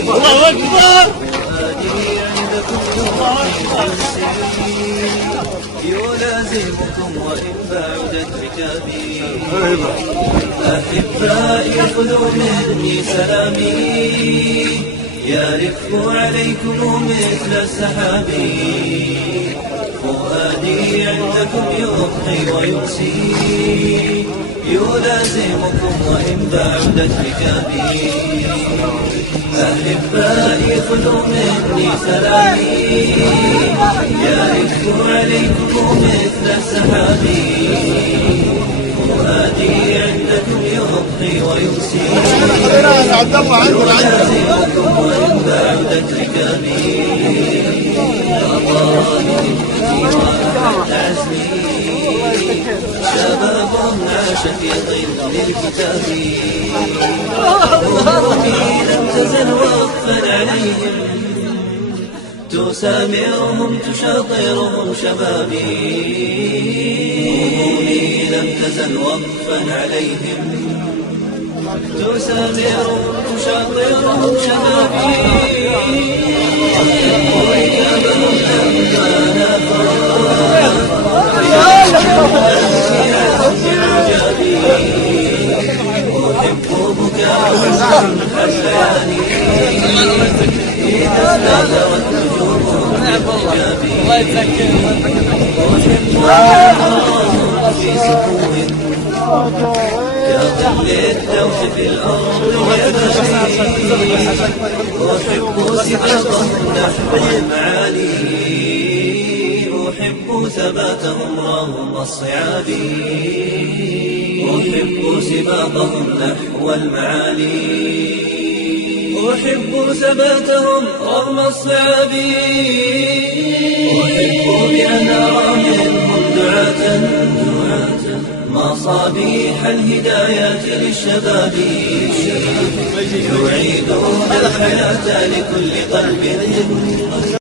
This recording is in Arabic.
الله أكبر. يلازمكم وإن بعدت ركابي أحبائي خذوا مني سلامي يرف عليكم مثل السحاب فؤادي عندكم يضحي ويمسي يلازمكم وإن بعدت ركابي أحبائي خذوا مني سلامي يرف عليكم مثل السحاب فؤادي عندكم يضحي ويمسي يلازمكم وإن بعدت ركابي شباب عاش في ظل الكتاب همومي لم تزل وقفا عليهم تسامرهم تشاطرهم شبابي همومي لم تزل وقفا عليهم تسامرهم تشاطرهم شبابي أحب بكاء الليالي إذا استدرت نجوم حجابي أحب في سكون كظل الدوش في الأرض ويبغي أحب سباقهم نحو المعالي أحب ثباتهم رغم الصعاب أحب سباقهم نحو المعالي أحب ثباتهم رغم الصعاب أحب بأن أرى منهم دعاة مصابيح الهدايات للشباب يعيدون الحياة لكل قلب